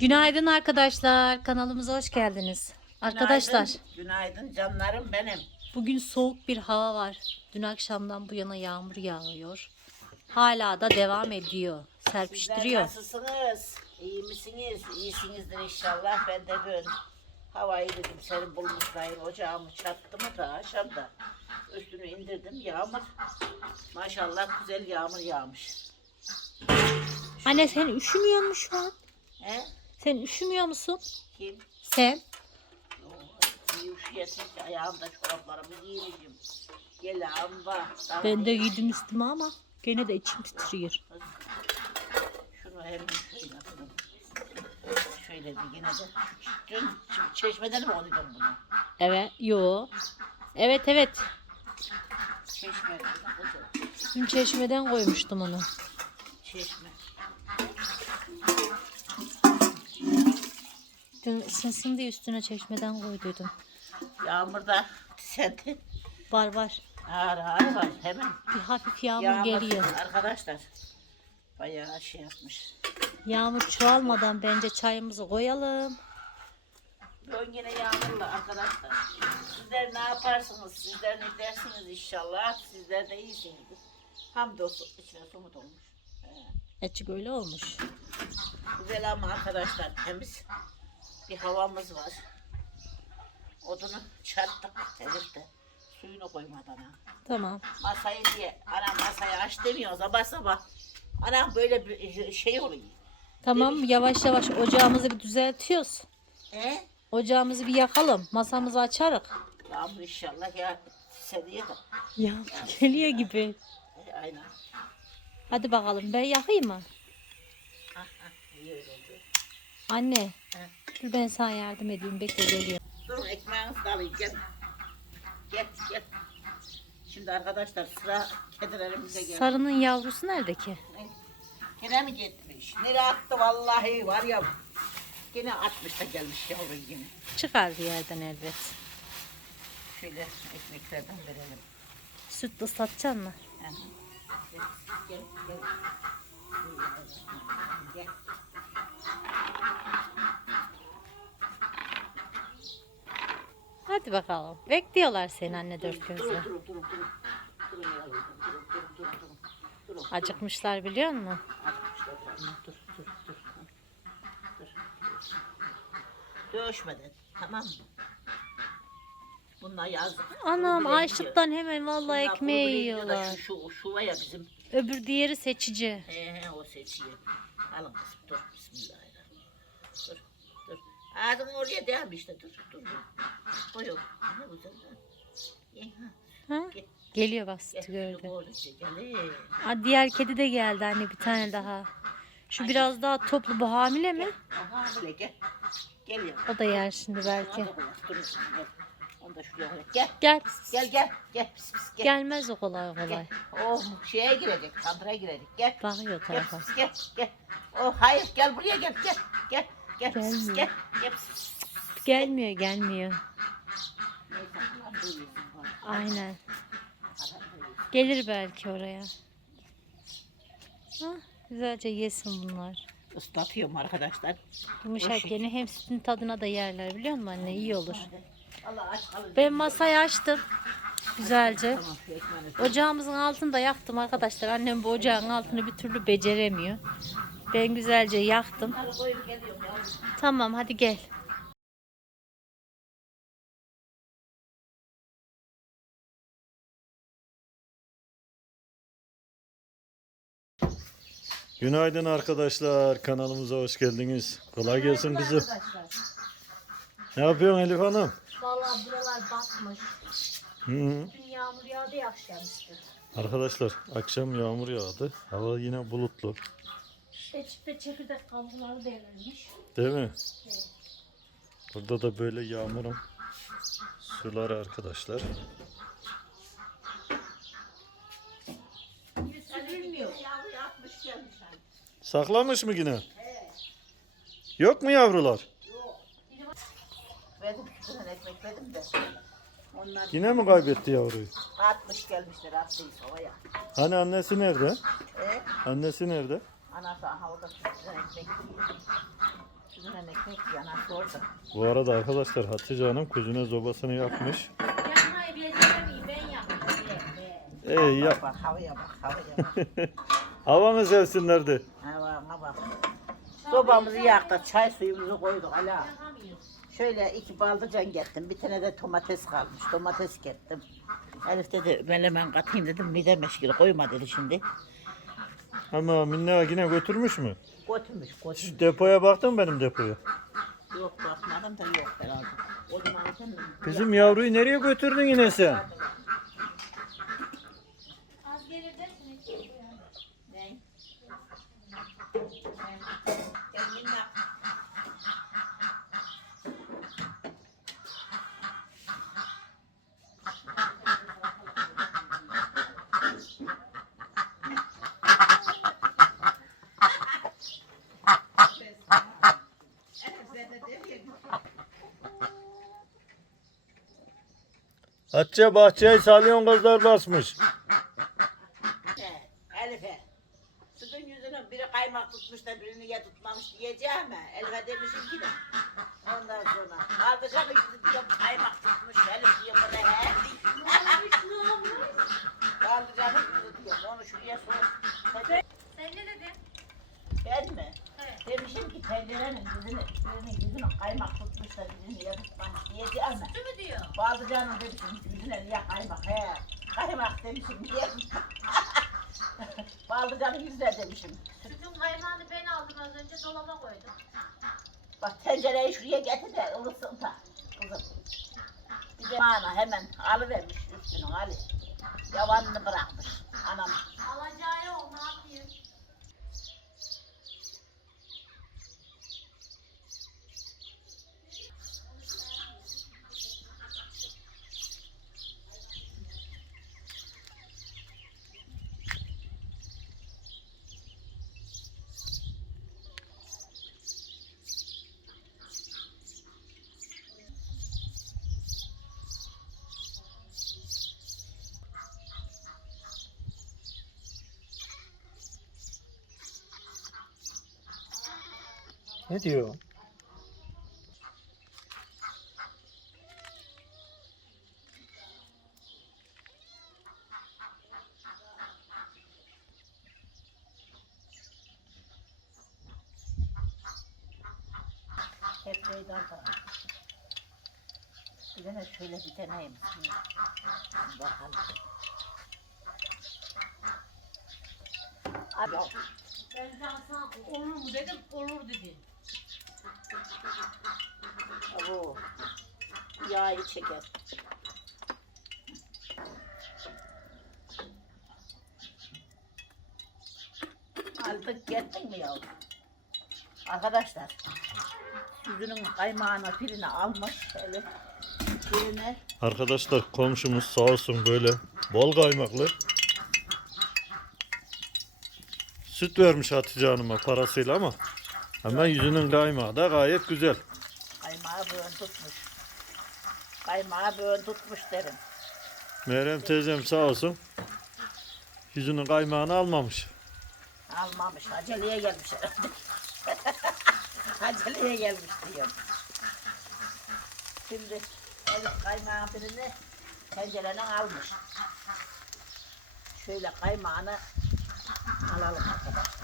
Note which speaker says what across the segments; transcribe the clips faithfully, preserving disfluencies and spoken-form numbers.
Speaker 1: Günaydın arkadaşlar. Kanalımıza hoş geldiniz. Arkadaşlar,
Speaker 2: Günaydın, günaydın canlarım benim.
Speaker 1: bugün soğuk bir hava var. Dün akşamdan bu yana yağmur yağıyor. Hala da devam ediyor.
Speaker 2: Sizler
Speaker 1: Serpiştiriyor.
Speaker 2: nasılsınız? İyi misiniz? İyisinizdir inşallah. Ben de böyle havayı dedim seni bulmuşlayım. Ocağımı çattı mı da akşamda üstünü indirdim. Yağmur. Maşallah güzel yağmur yağmış.
Speaker 1: Anne sen üşümüyor musun şu an?
Speaker 2: He?
Speaker 1: Sen üşümüyor musun?
Speaker 2: Kim?
Speaker 1: Sen?
Speaker 2: İyi üşüyesin ki ayağımda çoraplarımı giymişim. Gel amba.
Speaker 1: Ben de giydim üstüme ama gene de içim titriyor.
Speaker 2: Şunu hemen şöyle yapalım. Şöyle bir yine de. Dün çeşmeden mi koydum bunu?
Speaker 1: Evet, yo. Evet evet.
Speaker 2: Çeşme.
Speaker 1: Dün çeşmeden koymuştum onu.
Speaker 2: Çeşme.
Speaker 1: Dün ısınsın diye üstüne çeşmeden koyduydum.
Speaker 2: Yağmurda senti
Speaker 1: Var var.
Speaker 2: ağır ağır var hemen.
Speaker 1: Bir hafif yağmur,
Speaker 2: Yağmur
Speaker 1: geliyor.
Speaker 2: arkadaşlar. Bayağı şey yapmış.
Speaker 1: Yağmur çoğalmadan bence çayımızı koyalım.
Speaker 2: Bugün yine yağmurlu arkadaşlar. Sizler ne yaparsınız? Sizler ne dersiniz inşallah? Sizler de iyisinizdir. Hamdolsun içine su mu dolmuş? He.
Speaker 1: Açık öyle olmuş.
Speaker 2: Güzel ama arkadaşlar temiz bir havamız var. Odunu çarptık Elif'te. Suyunu koymadan ha.
Speaker 1: Tamam.
Speaker 2: Masayı diye anam masayı aç demiyor sabah sabah. Anam böyle bir şey oluyor.
Speaker 1: Tamam,
Speaker 2: Demiş-
Speaker 1: yavaş yavaş ocağımızı bir düzeltiyoruz.
Speaker 2: He?
Speaker 1: Ocağımızı bir yakalım. Masamızı açarık.
Speaker 2: Yağmur inşallah ya seneye de.
Speaker 1: Yağmur geliyor gibi.
Speaker 2: E, aynen.
Speaker 1: Hadi bakalım, ben yakayım mı?
Speaker 2: Ah, ah, iyi öyle oldu.
Speaker 1: Anne,
Speaker 2: He.
Speaker 1: dur ben sana yardım edeyim. Bekle, geliyorum.
Speaker 2: Dur ekmeğinizi de alayım gel. Gel gel. Şimdi arkadaşlar sıra kedilerimize geldi.
Speaker 1: Sarının yavrusu nerede ki?
Speaker 2: Yine mi gitmiş? Nereye attı vallahi var ya. Yine atmış da gelmiş yavru yine.
Speaker 1: Çıkar bir yerden elbet.
Speaker 2: Şöyle ekmeklerden verelim.
Speaker 1: Süt ıslatacaksın mı?
Speaker 2: Hı hı. Gel, gel, gel. Gel.
Speaker 1: Hadi bakalım. Bekliyorlar seni anne dört gözle.
Speaker 2: Dur, dur, dur, dur. Dur yavrum, dur, dur, dur, dur, dur. Dur.
Speaker 1: Acıkmışlar biliyor musun?
Speaker 2: Atmışlar canım. Dur, dur, dur. Dur. Dövüşmeden, tamam mı? Bunlar yazdık.
Speaker 1: Anam
Speaker 2: Bunu bile
Speaker 1: açlıktan hemen vallahi
Speaker 2: Bunlar bunu
Speaker 1: ekmeği
Speaker 2: bile yiyor da
Speaker 1: yiyorlar.
Speaker 2: Şu, şu, şu var ya bizim.
Speaker 1: Öbür diğeri seçici.
Speaker 2: He he o seçiyor. Alın kızım dur. Bismillahirrahmanirrahim. Dur, dur. Ağzını oraya değme işte. Dur, dur. dur. O yok. Ne güzel. Ha. Ye, ha.
Speaker 1: Ha?
Speaker 2: Gel,
Speaker 1: Geliyor bak,
Speaker 2: gel.
Speaker 1: sütü gördü.
Speaker 2: Doğru, gel.
Speaker 1: Aa, diğer kedi de geldi anne, bir tane daha. Şu biraz daha toplu, bu hamile mi?
Speaker 2: Aha böyle gel. Gel ya.
Speaker 1: O da yer şimdi belki.
Speaker 2: Hadi koyalım, dur, gel. Onu da şuraya koy. Gel.
Speaker 1: Gel.
Speaker 2: Gel gel. Gel pis pis gel.
Speaker 1: Gelmez o kolay
Speaker 2: Gel.
Speaker 1: kolay.
Speaker 2: Oh şeye girecek. Kandıra girecek. Gel.
Speaker 1: Bakıyor
Speaker 2: Gel
Speaker 1: tarafa.
Speaker 2: pis pis gel. Gel. Oh hayır gel buraya gel. Gel. Gel. Gel pis pis
Speaker 1: Gelmiyor.
Speaker 2: gel. Gel pis pis.
Speaker 1: Gelmiyor gelmiyor.
Speaker 2: Neyse, Allah'ım duyuyorsun bana.
Speaker 1: Aynen.
Speaker 2: Allah'ım duyuyorsun.
Speaker 1: Gelir belki oraya. Hah, güzelce yesin bunlar.
Speaker 2: Islatıyorum arkadaşlar. O
Speaker 1: Yumuşak
Speaker 2: şey-
Speaker 1: yeni, hem sütün tadına da yerler biliyor musun anne? İyi olur.
Speaker 2: Allah aç kalın.
Speaker 1: Ben masayı açtım. Güzelce.
Speaker 2: Tamam şu ekmeğini.
Speaker 1: Ocağımızın altını da yaktım arkadaşlar. Annem bu ocağın altını bir türlü beceremiyor. Ben güzelce yaktım.
Speaker 2: Bunları koyup geliyorum yavrum.
Speaker 1: Tamam hadi gel.
Speaker 3: Günaydın arkadaşlar. Kanalımıza hoş geldiniz. Kolay gelsin kızım. Ne yapıyorsun Elif Hanım?
Speaker 1: Vallahi buralar batmış.
Speaker 3: Hı -hı.
Speaker 1: Dün yağmur yağdı ya akşamüstü.
Speaker 3: Arkadaşlar akşam yağmur yağdı. Hava yine bulutlu.
Speaker 1: Çeçipte çekirdek kabukları devrilmiş.
Speaker 3: Değil mi? Burada da böyle yağmurun suları arkadaşlar.
Speaker 2: Bilmiyor. Yavru atmış gelmiş hani.
Speaker 3: Saklamış mı yine? Yok mu yavrular?
Speaker 2: Verdim iki tane ekmek verdim de. Onlar
Speaker 3: Yine mi kaybetti yavruyu?
Speaker 2: atmış gelmişler attıysa ovaya.
Speaker 3: Hani annesi nerede?
Speaker 2: E?
Speaker 3: Annesi nerede?
Speaker 2: Anası aha o da sütten ekmek yiyor. Sütünden ekmek yanar orada.
Speaker 3: Bu arada arkadaşlar Hatice Hanım kuzine zobasını yapmış.
Speaker 1: Yapmayı beceremiyorum, ben yapayım. Ben,
Speaker 3: Ey ya.
Speaker 2: Bak bak havaya bak havaya bak.
Speaker 3: Havanı sevsinler de.
Speaker 2: Havama bak. Sobamızı yaktık, çay suyumuzu koyduk hala.
Speaker 1: Yapamıyorum.
Speaker 2: Şöyle iki baldırcan gettim, bir tane de domates kalmış, domates gettim. Elif dedi menemen katayım dedim, midem meşgul koyma dedi şimdi.
Speaker 3: Ama Minna yine götürmüş mü?
Speaker 2: Götürmüş, götürmüş.
Speaker 3: Depoya baktın mı benim depoya?
Speaker 2: Yok bakmadım da yok herhalde. O zaman sen
Speaker 3: Bizim yavruyu nereye götürdün yine sen?
Speaker 1: Az gelir dersin.
Speaker 2: Ne? Gel minnak.
Speaker 3: Hatice bahçeye salyon kızlar basmış.
Speaker 2: He, Elif'e. Sütün yüzünü biri kaymak tutmuş da birini ya tutmamış diyeceğim mi? Elif'e demişim ki de. Ondan sonra kaldıracak yüzü diyor kaymak tutmuş. Elif diyor bu ne he? Kaldıracak yüzü diyor. Onu şuraya sor.
Speaker 1: Sen ne dedin?
Speaker 2: Ben mi?
Speaker 1: Evet.
Speaker 2: Demişim ki tencerenin yüzünü, birinin yüzünü kaymak tutmuş da birini ya tutmamış diyeceğim mi?
Speaker 1: Sütü mü diyor?
Speaker 2: Bağlıcanın demişim yüzüne niye kaymak he? Kaymak demişim niye? Bağlıcanın yüzüne demişim.
Speaker 1: Sütün kaymağını ben aldım az önce dolaba koydum.
Speaker 2: Bak tencereyi şuraya getir de ılısın da kızım. Bir de bana hemen alıvermiş üstünü Ali. Yavanını bırakmış anam.
Speaker 1: Alacağı yok, ne yapayım?
Speaker 3: Ne diyor?
Speaker 2: Hep meydan da. Bir tane şöyle bir deneyim. Bakalım. Abi
Speaker 1: Ben sana olur mu dedim, olur dedi.
Speaker 2: bu yağı çeker. Aldık gittin mi yavrum? Arkadaşlar yüzünün kaymağını birini almış şöyle birine
Speaker 3: Arkadaşlar komşumuz sağ olsun böyle bol kaymaklı süt vermiş Hatice Hanım'a parasıyla ama hemen yüzünün kaymağı da gayet güzel.
Speaker 2: kaymağı böyle tutmuş. Kaymağı böyle tutmuş derim.
Speaker 3: Meryem teyzem sağ olsun yüzünün kaymağını almamış.
Speaker 2: Almamış. Aceleye gelmiş herhalde. Aceleye gelmiş diyorum. Şimdi Elif kaymağın birini tencereden almış. Şöyle kaymağını alalım arkadaşlar.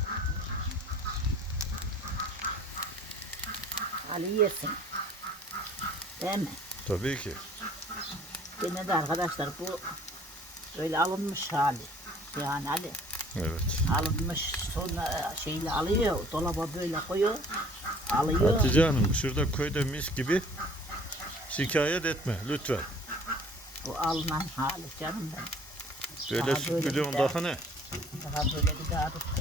Speaker 2: Ali yesin. Değil mi?
Speaker 3: Tabii ki.
Speaker 2: Gene de arkadaşlar bu böyle alınmış hali. Yani Ali.
Speaker 3: Evet.
Speaker 2: Alınmış sonra şeyle alıyor, dolaba böyle koyuyor, alıyor.
Speaker 3: Hatice Hanım şurada köyde mis gibi şikayet etme lütfen.
Speaker 2: Bu alınan hali canım ben.
Speaker 3: Böyle
Speaker 2: Daha
Speaker 3: süt
Speaker 2: böyle
Speaker 3: milyon
Speaker 2: güzel.
Speaker 3: daha ne?
Speaker 2: Daha böyle bir daha tuttum.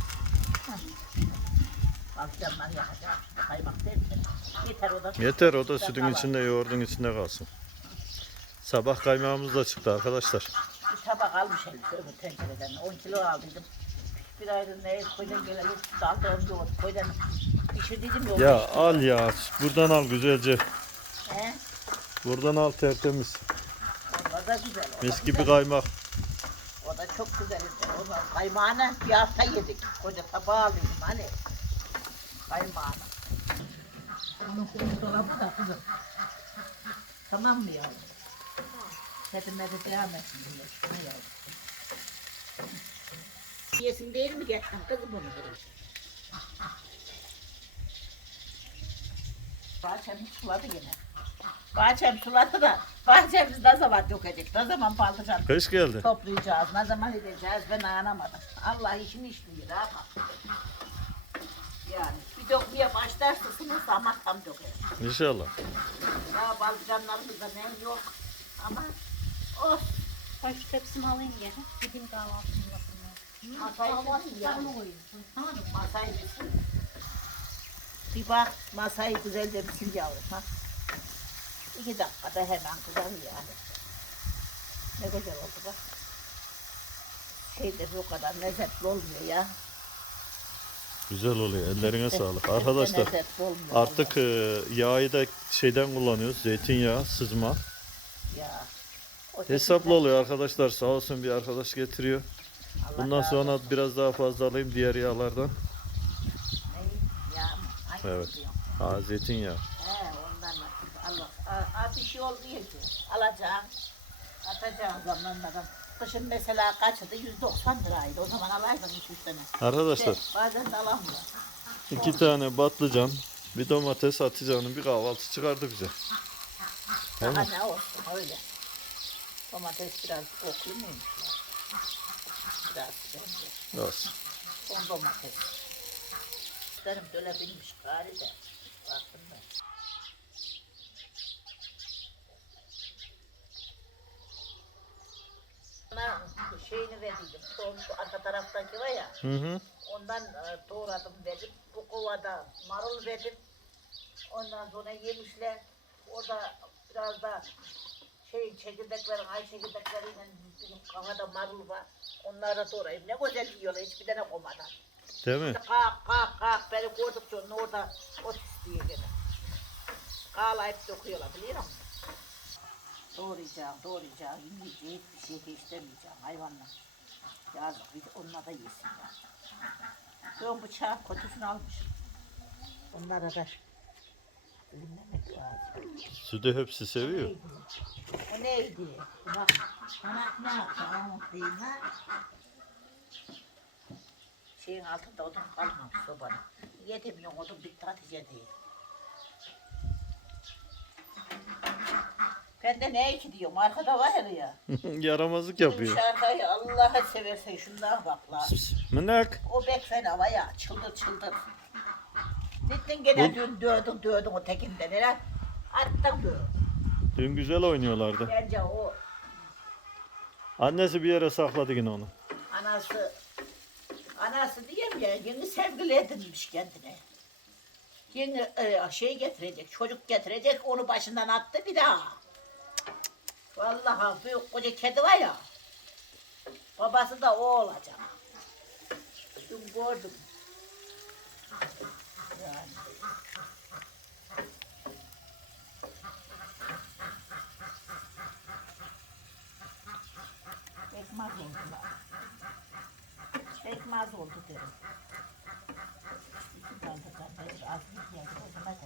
Speaker 2: Balcanlar yakacağım şimdi kaymak derken. Yeter o da.
Speaker 3: Yeter o da sütün
Speaker 2: Tamam.
Speaker 3: içinde yoğurdun içinde kalsın. Sabah kaymağımız da çıktı arkadaşlar.
Speaker 2: Bir tabak almış Elif öbür tencereden. on kilo aldıydım. Bir ayrı ne koydan gelelim daldığım yoğurt koydan pişirdiydim yoğurt.
Speaker 3: Ya al ya buradan al güzelce.
Speaker 2: He?
Speaker 3: Buradan al tertemiz.
Speaker 2: Onlar da güzel. O da
Speaker 3: Mis
Speaker 2: güzel.
Speaker 3: gibi kaymak.
Speaker 2: O da çok güzel. O da kaymağını bir hafta yedik. Koca tabağı aldım hani. Kaymağını. Onun kulu dolabı da kızım. Tamam mı yavrum? Hepime de devam etsin diye. Şuna yavrum. Yesin değil mi gettin kızım bunu kırmış. Bahçemi suladı yine. Bahçem suladı da bahçemiz ne zaman dökecek? Ne zaman patlıcan
Speaker 3: Kış geldi.
Speaker 2: toplayacağız? Ne zaman edeceğiz? Ben anlamadım. Allah işini işliyor ama. Yani bir dökmeye başlarsınız ama tam döker.
Speaker 3: İnşallah.
Speaker 2: Daha patlıcanlarımızda nem yok. Ama o
Speaker 1: Ben şu tepsimi alayım gene. Gideyim kahvaltımı yapayım.
Speaker 2: masayı
Speaker 1: Kahvaltı
Speaker 2: ya.
Speaker 1: sarma koyayım. Tamam mı?
Speaker 2: Masayı bilsin. Bir bak masayı güzelce bilsin yavrum. Ha? İki dakikada hemen kızarıyor yani. Ne güzel oldu bak. Şey de bu kadar lezzetli olmuyor ya.
Speaker 3: Güzel oluyor. Ellerine sağlık.
Speaker 2: Pek de
Speaker 3: Arkadaşlar
Speaker 2: lezzetli olmuyor
Speaker 3: artık e, yağı da şeyden kullanıyoruz. Zeytinyağı, sızma.
Speaker 2: vallahi. Ya. O
Speaker 3: Hesaplı
Speaker 2: şekilde-
Speaker 3: oluyor arkadaşlar. Sağ olsun bir arkadaş getiriyor.
Speaker 2: Allah
Speaker 3: Bundan
Speaker 2: razı
Speaker 3: sonra
Speaker 2: olsun.
Speaker 3: biraz daha fazla alayım diğer yağlardan.
Speaker 2: Ne? Yağ mı? Hangisi
Speaker 3: Evet.
Speaker 2: diyorsun?
Speaker 3: Ha zeytinyağı.
Speaker 2: He ondan nasıl Allah. A, a, bir şey olmuyor ki. Alacağım. Atacağım zamanlardan. Kışın mesela kaçtı? yüz doksan liraydı. O zaman alaydın iki üç tane.
Speaker 3: Arkadaşlar
Speaker 2: İşte bazen de alamıyor.
Speaker 3: iki tane patlıcan, bir domates Hatice'nin bir kahvaltı çıkardı bize. Değil
Speaker 2: Daha
Speaker 3: mi?
Speaker 2: ne olsun öyle. Domates biraz koklu muymuş ya? Biraz bence.
Speaker 3: Olsun.
Speaker 2: Son domates. Benim döle binmiş gari de. Baktım ben. Ona şeyini verdiydim. Son şu arka taraftaki var ya.
Speaker 3: Hı hı.
Speaker 2: Ondan e, doğradım verdim. Bu kovada marul verdim. Ondan sonra yemişler. Orada biraz da şey çekirdeklerin, ay çekirdekleriyle bizim kafada marul var. Onları da doğrayayım. Ne güzel yiyorlar hiçbir tane komadan.
Speaker 3: Değil mi?
Speaker 2: Kalk kalk kalk beni gördükçe onun orada ot istiyor gene. Kağlayıp döküyorlar biliyor musun? Doğrayacağım, doğrayacağım. Yiyeceğim, hiçbir şey istemeyeceğim hayvanlar. Yazık, bir de onlar da yesinler. Ben bıçağın kötüsünü almışım. Onlara da dinlemek lazım.
Speaker 3: Sütü hepsi seviyor.
Speaker 2: Neydi? O neydi? Bak, bana ne yapacağım diyeyim ha? Şeyin altında odun kalmamış sobanın. Yedemiyorum odun bitti Hatice değil. Ben de ne ki diyorum arkada var ya.
Speaker 3: Yaramazlık
Speaker 2: Bizim
Speaker 3: yapıyor.
Speaker 2: şarkıyı Allah'a seversen şundan bak la.
Speaker 3: Mınak.
Speaker 2: O bek sen havaya çıldır çıldır. Gittin gene
Speaker 3: Bu-
Speaker 2: dün dövdün dövdün o tekinden hele. Attın dövdün.
Speaker 3: Dün güzel oynuyorlardı.
Speaker 2: Bence o
Speaker 3: Annesi bir yere sakladı yine onu.
Speaker 2: anası anası diyeyim ya yeni sevgili edinmiş kendine. Yeni e, şey getirecek çocuk getirecek onu başından attı bir daha. Vallahi büyük koca kedi var ya. Babası da o olacak. Dün gördüm. Yani. Ekmaz oldular. Ekmaz oldu derim. İki tane kardeş az gibi geldi o zaman da.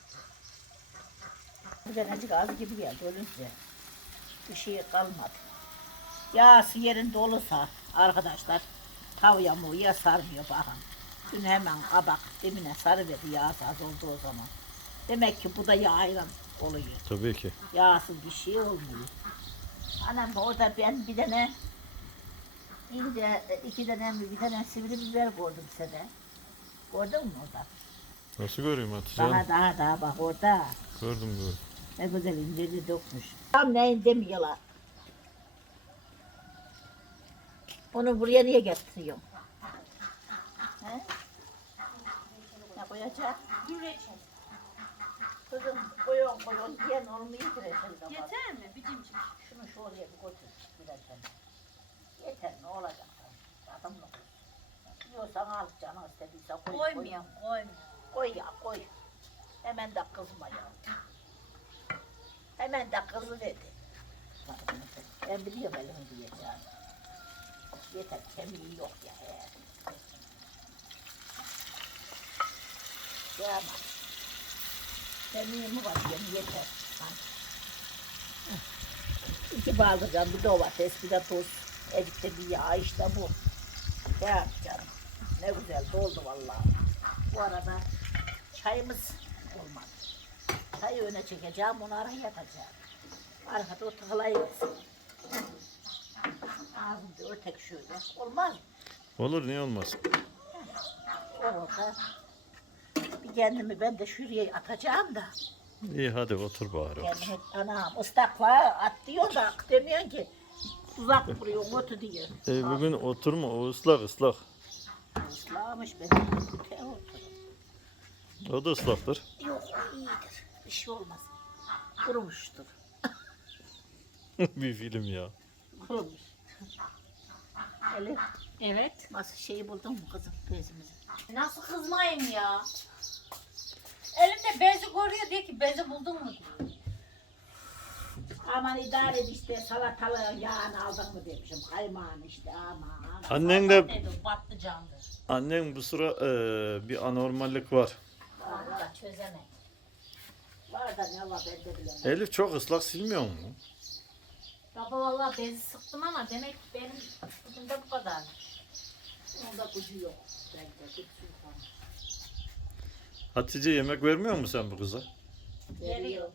Speaker 2: Bu denecik az gibi geldi ölünce. Bir şey kalmadı. Yağsı yerinde olursa arkadaşlar tavya muya sarmıyor bakın. Dün hemen kabak demine sarıverdi yağsı az oldu o zaman. Demek ki bu da yağıyla oluyor.
Speaker 3: Tabii ki.
Speaker 2: Yağsız bir şey olmuyor. Anam orada ben bir tane ince iki tane mi bir tane sivri biber gördüm size. Gördün mü orada?
Speaker 3: Nasıl göreyim Hatice?
Speaker 2: Daha daha daha bak orada.
Speaker 3: Gördüm gördüm.
Speaker 2: Ne güzel inceli dökmüş. Tam neyin demiyorlar. Onu buraya niye getiriyorum? He? Ne koyacak? Kızım koyun koyun diyen olmuyor ki reçelde bak.
Speaker 1: Yeter mi? Bir cimcik.
Speaker 2: Şunu şu oraya bir götür. Bir dakika. Yeter ne olacak? Adam mı koy? Yiyorsan al canın istediyse koy.
Speaker 1: Koymuyorum, koymuyorum.
Speaker 2: Koy ya koy. Hemen de kızma ya. Hemen de kızı verdi. Ben biliyorum elimi diyeceğim. Yeter kemiği yok ya. He. Ya ama. Demeyeyim mi var yani yeter. Ha. İki baldırcan, bir domates, bir de tuz. Erikte bir yağ işte bu. Ne yapacağım? Ne güzel doldu vallahi. Bu arada çayımız olmadı. Çayı öne çekeceğim, onu araya yatacağım. Arkada o tıklayı ağzımda ötek şöyle. Olmaz mı?
Speaker 3: Olur, niye olmaz?
Speaker 2: Orada bir kendimi ben de şuraya atacağım da.
Speaker 3: İyi hadi otur bari.
Speaker 2: Kendimi anam ıstakla at diyor da demiyorsun ki. Uzak vuruyor, otu diyor.
Speaker 3: E, bugün oturma, o ıslak ıslak.
Speaker 2: Islamış benim küte oturum.
Speaker 3: O da ıslaktır.
Speaker 2: Yok o iyidir. Bir şey olmaz. Kurumuştur.
Speaker 3: Bir film ya.
Speaker 2: Kurumuş. Elif
Speaker 1: Evet.
Speaker 2: nasıl şeyi buldun mu kızım bezimizi?
Speaker 1: Nasıl kızmayayım ya? Elimde bezi koruyor diyor ki bezi buldun mu diyor.
Speaker 2: Aman idare et işte salatalığı yağını aldın mı demişim. Kaymağını işte aman.
Speaker 3: Annen de,
Speaker 1: Dedi, battı candı.
Speaker 3: annen bu sıra e, bir anormallik var.
Speaker 1: Valla çözemedim.
Speaker 2: Var da ne var ben de bilemem.
Speaker 3: Elif çok ıslak silmiyor mu?
Speaker 1: Baba valla bezi sıktım ama demek ki benim gücümde bu kadar.
Speaker 2: Onda gücü yok. Ben de git sultan.
Speaker 3: Hatice yemek vermiyor mu sen bu kıza?
Speaker 2: Veriyor.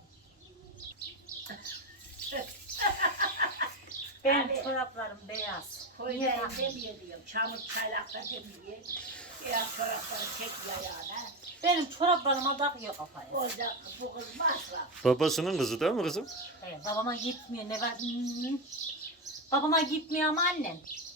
Speaker 1: Benim çoraplarım beyaz.
Speaker 2: Koyda demiyor diyorum. Çamur çaylakta demiyor. Beyaz çorapları çek ayağına.
Speaker 1: Benim çoraplarıma takıyor kafayı.
Speaker 2: Orada bu kız masraf.
Speaker 3: Babasının kızı değil mi kızım?
Speaker 1: Hayır, babama gitmiyor. Ne var? Hmm. Babama gitmiyor ama annem.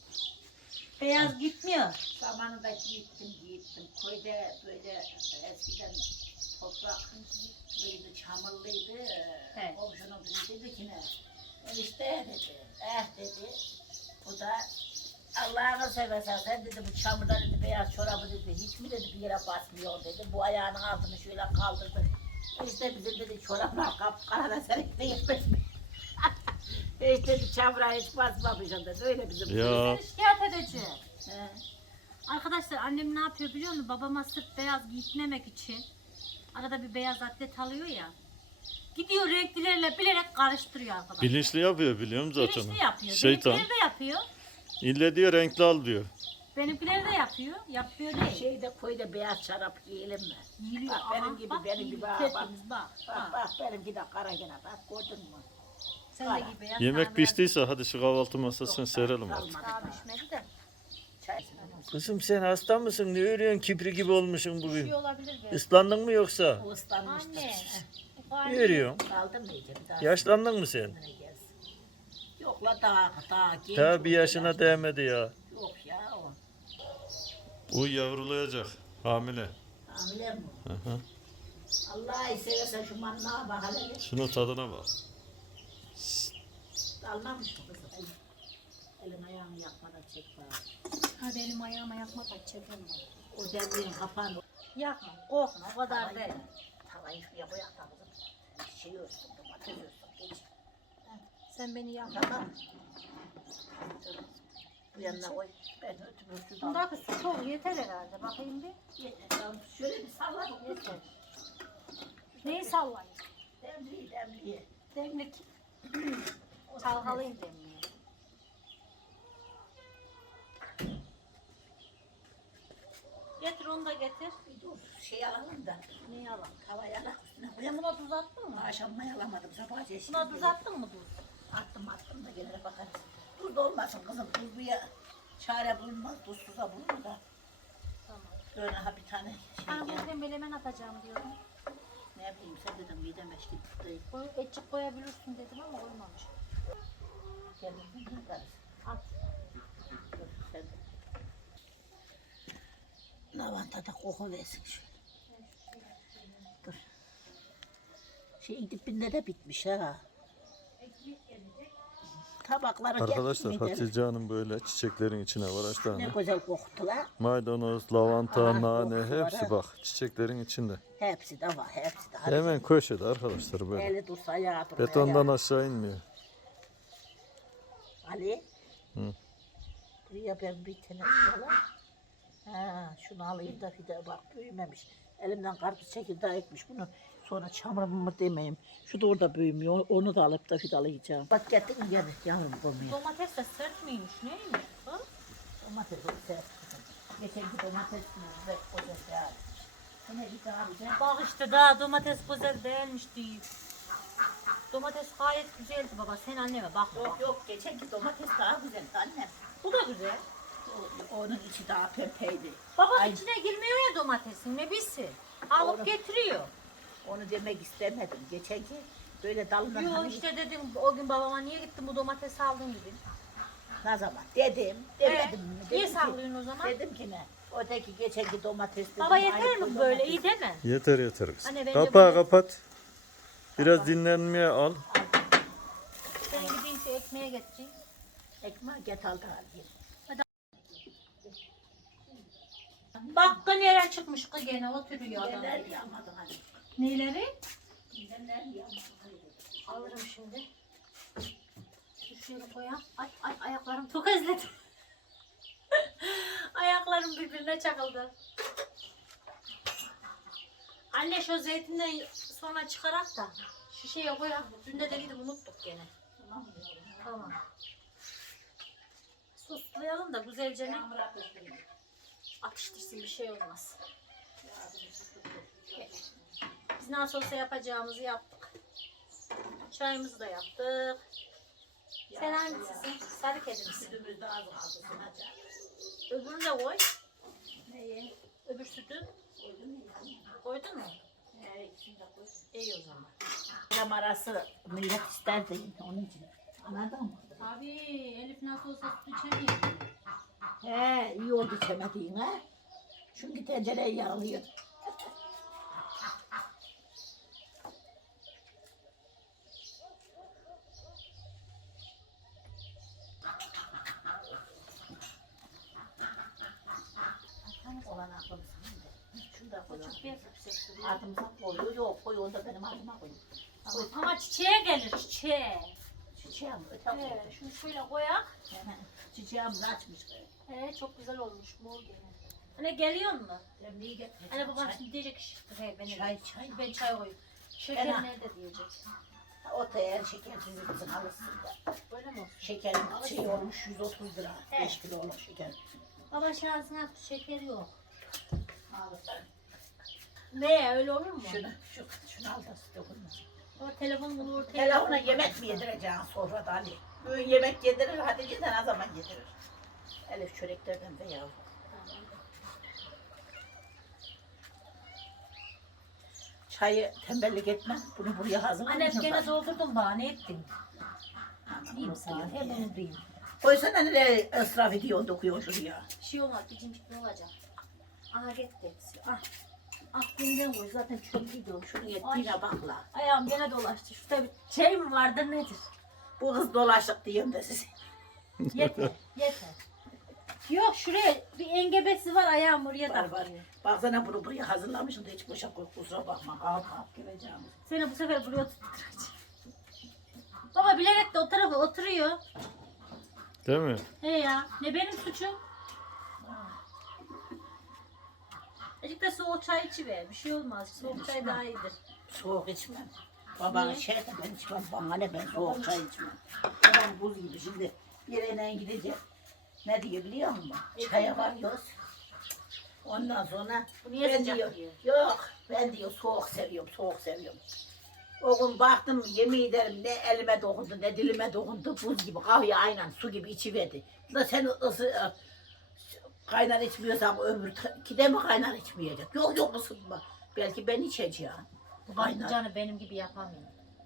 Speaker 1: Beyaz gitmiyor.
Speaker 2: Zamanında gittim gittim. Koyda böyle eskiden toprak buydu, çamurluydu.
Speaker 1: Evet.
Speaker 2: Komşunun biri dedi ki ne? Enişte dedi. Eh dedi. Bu da Allah'ını seversen sen dedi bu çamurda dedi beyaz çorabı dedi hiç mi dedi bir yere basmıyor dedi. Bu ayağının altını şöyle kaldırdı. İşte bizim dedi çoraplar kapkara senin de yetmez mi? Hiç dedi çamura hiç basmamışım dedi. Öyle bizim.
Speaker 3: Ya
Speaker 1: Seni şikayet edeceğim.
Speaker 2: He.
Speaker 1: Arkadaşlar annem ne yapıyor biliyor musun? Babama sırf beyaz giyitmemek için arada bir beyaz atlet alıyor ya. Gidiyor renklilerle bilerek karıştırıyor arkadaşlar.
Speaker 3: bilinçli yapıyor biliyorum zaten.
Speaker 1: Bilinçli yapıyor.
Speaker 3: Şeytan.
Speaker 1: Benimkileri de yapıyor.
Speaker 3: İlle diyor renkli al diyor.
Speaker 1: Benimkileri de yapıyor. Yapıyor değil.
Speaker 2: Şeyde koyda beyaz çorap giyelim mi?
Speaker 1: Yiyiliyor.
Speaker 2: Bak, benim
Speaker 1: Aha,
Speaker 2: gibi,
Speaker 1: bak,
Speaker 2: benim
Speaker 1: iyi,
Speaker 2: gibi, ha,
Speaker 1: tertemiz, bak.
Speaker 2: Bak
Speaker 1: bak.
Speaker 2: bak benimki de kara gene bak gördün mü?
Speaker 1: Sen de gibi beyaz.
Speaker 3: Yemek
Speaker 1: sana
Speaker 3: piştiyse hadi şu kahvaltı masasına
Speaker 2: Yok,
Speaker 3: serelim
Speaker 2: kalmadı
Speaker 3: artık.
Speaker 1: beyaz.
Speaker 2: daha.
Speaker 1: Daha pişmedi de.
Speaker 2: Çay.
Speaker 3: Kızım sen hasta mısın? Ne örüyorsun? Kibri gibi olmuşsun
Speaker 1: Bir
Speaker 3: bugün.
Speaker 1: şey olabilir be.
Speaker 3: Islandın mı yoksa?
Speaker 2: Bu ıslanmıştır.
Speaker 1: Anne.
Speaker 3: Ne örüyorsun?
Speaker 2: Kaldı mı iyice bir daha?
Speaker 3: Yaşlandın mı sen?
Speaker 2: Kendine gelsin. Yok la daha daha genç.
Speaker 3: Ta bir
Speaker 2: o,
Speaker 3: yaşına
Speaker 2: yaş-
Speaker 3: değmedi ya.
Speaker 2: Yok ya o.
Speaker 3: O yavrulayacak. Hamile.
Speaker 2: Hamile mi?
Speaker 3: Hı hı.
Speaker 2: Allah'ı seversen şu mannağa bak hele.
Speaker 3: Şunun tadına bak.
Speaker 2: Almamış mı kızım? El- Elin ayağını yakmadan çek bak.
Speaker 1: Hadi elim ayağıma yakma da çekelim.
Speaker 2: O demliğin kapağını.
Speaker 1: Yakma, korkma, o kadar değil.
Speaker 2: Tavayı şuraya koyak da kızım. Şey olsun, domates olsun. Geç.
Speaker 1: Sen beni yakma.
Speaker 2: Tamam mı? Bu yanına koy. Ben ötümü şuradan.
Speaker 1: Bundaki su çok yeter herhalde. Bakayım bir.
Speaker 2: Yeter, tamam. Şöyle bir salladım.
Speaker 1: Yeter. Neyi sallayayım?
Speaker 2: Demliği, demliği.
Speaker 1: Demlik. Çalkalayayım demliği. Getir onu da getir.
Speaker 2: Bir dur, şey alalım da.
Speaker 1: Neyi alalım?
Speaker 2: Hava yala. Üstüne
Speaker 1: Sen
Speaker 2: koyalım.
Speaker 1: buna tuz attın mı?
Speaker 2: Akşam mayalamadım, sabah çeşitli.
Speaker 1: Buna tuz attın mı tuz?
Speaker 2: Attım attım da gelene bakarız. Tuz da olmasın kızım, tuzluya çare bulunmaz, tuzsuza bulunur da.
Speaker 1: Tamam.
Speaker 2: Böyle ha bir tane şey
Speaker 1: Ben
Speaker 2: gel.
Speaker 1: bunu melemen atacağım diyordum.
Speaker 2: Ne bileyim sen dedim midem eşki değil.
Speaker 1: Koy, etçik koyabilirsin dedim ama koymamış.
Speaker 2: Kendimizin yaparız.
Speaker 1: At.
Speaker 2: Dur sen de. Lavanta da koku versin şöyle. Dur. Şeyin dibinde de bitmiş ha. Tabakları
Speaker 3: Arkadaşlar
Speaker 2: getirdim,
Speaker 3: Hatice Hanım böyle çiçeklerin içine var kaç
Speaker 2: ne
Speaker 3: tane.
Speaker 2: güzel koktular.
Speaker 3: Maydanoz, lavanta,
Speaker 2: Ah,
Speaker 3: nane
Speaker 2: kokusu var
Speaker 3: hepsi
Speaker 2: ha.
Speaker 3: bak çiçeklerin içinde.
Speaker 2: Hepsi de var, hepsi de.
Speaker 3: Hemen köşede arkadaşlar böyle.
Speaker 2: Eli dursa ayağı durur.
Speaker 3: Betondan
Speaker 2: ayağı.
Speaker 3: aşağı inmiyor.
Speaker 2: Ali.
Speaker 3: Hı.
Speaker 2: Buraya ben bir tane yalan. Ha, şunu alayım da bir de bak büyümemiş. Elimden karpuz çekirdeği ekmiş bunu. Sonra çamurumı demeyeyim. Şu da orada büyümüyor. Onu da alıp da fidalayacağım. Bak getirdin mi gel yavrum koymayı.
Speaker 1: Domates de sert miymiş? Neymiş bu?
Speaker 2: Domates o sert. Geçenki domates güzel koca ya. Yine bir daha bir de.
Speaker 1: Bak işte daha domates güzel değilmiş diye. Domates gayet güzeldi baba. Sen anneme bakma.
Speaker 2: Yok yok geçenki domates daha güzel annem.
Speaker 1: Bu da güzel.
Speaker 2: O- Onun içi daha pembeydi.
Speaker 1: Baba
Speaker 2: Ay.
Speaker 1: içine girmiyor ya domatesin ne bilsin. Alıp
Speaker 2: Doğru.
Speaker 1: getiriyor.
Speaker 2: Onu demek istemedim. Geçenki böyle dalından
Speaker 1: Yo
Speaker 2: hani
Speaker 1: işte dedim o gün babama niye gittin bu domatesi aldın dedim.
Speaker 2: ne zaman dedim. Demedim mi?
Speaker 1: Niye
Speaker 2: Dedim ki-
Speaker 1: saklıyorsun o zaman?
Speaker 2: Dedim ki ne? Öteki geçenki domates dedim.
Speaker 1: Baba yeter
Speaker 2: aynı
Speaker 1: mi
Speaker 2: bu
Speaker 1: böyle
Speaker 2: domates.
Speaker 1: iyi değil mi?
Speaker 3: Yeter yeter kızım.
Speaker 1: Anne, bence
Speaker 3: Kapağı
Speaker 1: bunu-
Speaker 3: kapat. Biraz dinlenmeye al.
Speaker 1: Senin gideyim şu ekmeğe getireyim.
Speaker 2: Ekmeği get aldı hadi.
Speaker 1: Bak kız nereye çıkmış kız gene oturuyor adam.
Speaker 2: Neler yağmadı hani.
Speaker 1: Neleri?
Speaker 2: Neler yağmadı hani.
Speaker 1: Alırım şimdi. Dur şöyle koyayım. Ay ay ayaklarım çok ezledi. Ayaklarım birbirine çakıldı. Anne şu zeytinden sonra çıkarak da şişeye koyalım. Dün de gidip unuttuk gene. Tamam. Soslayalım da güzelce ne? Atıştırsın bir şey olmaz. Biz nasıl olsa yapacağımızı yaptık. Çayımızı da yaptık. Sen hangisisin? Sarı kedi misin?
Speaker 2: Sütümüz de az kaldı sunacak.
Speaker 1: Öbürünü de koy.
Speaker 2: Neyi?
Speaker 1: Öbür sütü
Speaker 2: Koydum ya.
Speaker 1: koydun mu?
Speaker 2: Evet, ikisini de koydum.
Speaker 1: İyi o zaman.
Speaker 2: Tam arası millet ister değil onun için. Anladın mı?
Speaker 1: Abi Elif nasıl olsa süt içemiyor.
Speaker 2: He iyi oldu içemediğin ha. Çünkü tencereyi yağlıyor. Olan aklım sana. Şurada koy.
Speaker 1: Çok bir yüksek duruyor.
Speaker 2: Ardımıza koyuyor. Yok koy onu da benim ardıma koy. Koy.
Speaker 1: Ama çiçeğe gelir çiçeğe.
Speaker 2: Çiçeğim öte
Speaker 1: Evet,
Speaker 2: koydu.
Speaker 1: şunu şöyle koyak.
Speaker 2: Çiçeğimiz açmış.
Speaker 1: He, çok güzel olmuş mor gene. Anne geliyor mu?
Speaker 2: Demliği getir.
Speaker 1: Anne babam
Speaker 2: Çay.
Speaker 1: şimdi diyecek ki he, ben
Speaker 2: Çay çay.
Speaker 1: ben çay koyayım. Şeker
Speaker 2: Ena.
Speaker 1: nerede diyecek.
Speaker 2: O da eğer şekersiz kızın alırsın da.
Speaker 1: Böyle mi olsun?
Speaker 2: Şekerin şey olmuş yüz otuz lira.
Speaker 1: He.
Speaker 2: beş kilo olur şeker.
Speaker 1: Baba şansına şeker yok.
Speaker 2: Alırsın.
Speaker 1: Ne öyle olur mu?
Speaker 2: Şunu, şu, şunu al da dokunma.
Speaker 1: O telefon bunu ortaya
Speaker 2: Telefona yemek mi yedireceksin sofrada Ali? Bugün yemek yedirir, Hatice'den ne zaman yedirir? Elif çöreklerden de yavrum. Çayı tembellik etme, bunu buraya hazırlamışım.
Speaker 1: Annem gene doldurdum bana ne ettin?
Speaker 2: Diyeyim
Speaker 1: Diyeyim sana hem onu diyeyim.
Speaker 2: Koysana nereye ısraf ediyorsun, dokuyorsun şuraya.
Speaker 1: Bir şey olmaz bir cincik ne olacak? Aha gitti. Ah. Ah yeniden koy zaten çöplüydü o.
Speaker 2: Şunu yettiğine bakla.
Speaker 1: Ayağım gene dolaştı. Şurada bir şey mi vardır nedir?
Speaker 2: Bu kız dolaşık diyeyim de size.
Speaker 1: Yeter. Yeter. Yok şuraya bir engebesi var ayağım oraya
Speaker 2: Var var.
Speaker 1: takıyor.
Speaker 2: Baksana bunu buraya hazırlamışım da hiç boşa koy, kusura bakma. Kalk kalk geleceğim.
Speaker 1: Seni bu sefer buraya tutturacağım. Baba bilerek de o tarafa oturuyor.
Speaker 3: Değil mi?
Speaker 1: He ya ne benim suçum? Azıcık da soğuk çay içiver. Bir şey olmaz. Soğuk çay daha iyidir.
Speaker 2: Soğuk içmem. Baban
Speaker 1: Niye?
Speaker 2: içer de ben içmem. Bana ne ben soğuk çay içmem. Babam buz gibi şimdi bir yere gidecek. Ne diyor biliyor musun? Çaya varıyoruz. Ondan sonra
Speaker 1: Bu niye
Speaker 2: ben
Speaker 1: sıcak
Speaker 2: diyor,
Speaker 1: diyor?
Speaker 2: yok ben diyor soğuk seviyorum, soğuk seviyorum. O gün baktım yemin ederim ne elime dokundu ne dilime dokundu buz gibi kahve aynen su gibi içiverdi. Da sen ısı, kaynar içmiyorsan öbür kide mi kaynar içmeyecek? Yok yok ısıtma. Belki ben içeceğim.
Speaker 1: Bu
Speaker 2: Kaynar.
Speaker 1: canı benim gibi yapamıyor.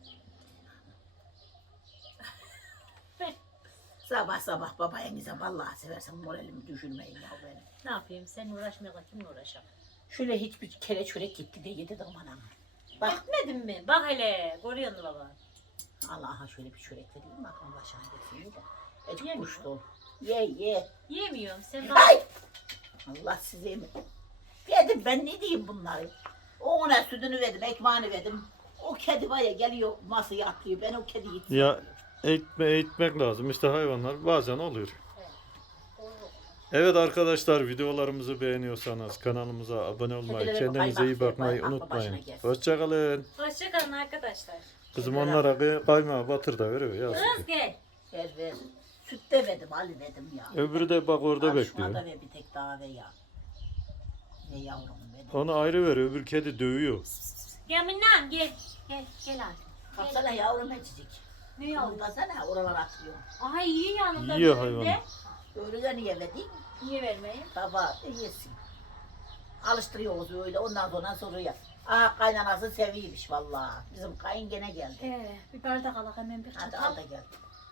Speaker 2: Sabah sabah babayenize vallahi seversen moralimi düşürmeyin ya benim.
Speaker 1: Ne yapayım? Sen uğraşmayla kimle uğraşacak?
Speaker 2: Şöyle hiçbir kere çörek gitti de yedi de aman aman. Bak
Speaker 1: Gitmedin mi? Bak hele. Görüyor musun baba?
Speaker 2: Allah'a şöyle bir çörek vereyim bakalım başına gelsin de. Ecik
Speaker 1: Yemiyor.
Speaker 2: kuş dolu. Ye ye.
Speaker 1: Yemiyorum. Sen bana...
Speaker 2: Ay! Allah size mi? Verdim ben ne diyeyim bunları? Ona sütünü verdim, ekmeğini verdim. O kedi var ya geliyor masaya atlıyor. Ben o kediyi
Speaker 3: Ya eğitme, eğitmek lazım. İşte hayvanlar bazen oluyor.
Speaker 1: Doğru.
Speaker 3: Evet arkadaşlar, videolarımızı beğeniyorsanız kanalımıza abone olmayı,
Speaker 2: Kedilere
Speaker 3: kendinize
Speaker 2: bakayım,
Speaker 3: iyi bakmayı
Speaker 2: aklı
Speaker 3: unutmayın.
Speaker 2: başına gelsin.
Speaker 3: Hoşçakalın.
Speaker 1: Hoşçakalın arkadaşlar.
Speaker 3: Kızım onlara kay- kaymağı batır da veriyor ya.
Speaker 1: Kız gel.
Speaker 2: Ver ver. Süt demedim Ali dedim ya.
Speaker 3: Öbürü de bak orada
Speaker 2: Al şuna
Speaker 3: bekliyor.
Speaker 2: da ver bir tek daha ver ya. Ne yavrum benim.
Speaker 3: Onu ayrı veriyor, öbür kedi dövüyor.
Speaker 1: Gel Minnan gel. Gel gel artık.
Speaker 2: Baksana yavrum etecek.
Speaker 1: Ne yavrum?
Speaker 2: Baksana oralar atıyor.
Speaker 1: Aha iyi yanımda.
Speaker 3: Yiyor
Speaker 1: önümde.
Speaker 3: hayvanı.
Speaker 2: Öyle de niye verdin?
Speaker 1: Niye vermeyin?
Speaker 2: Baba yesin. Alıştırıyoruz öyle ondan sonra soruyor. Aa kaynanası seviymiş vallahi. Bizim kayın gene geldi.
Speaker 1: Ee, bir bardak alak hemen bir
Speaker 2: Hadi
Speaker 1: çatal.
Speaker 2: al da gel.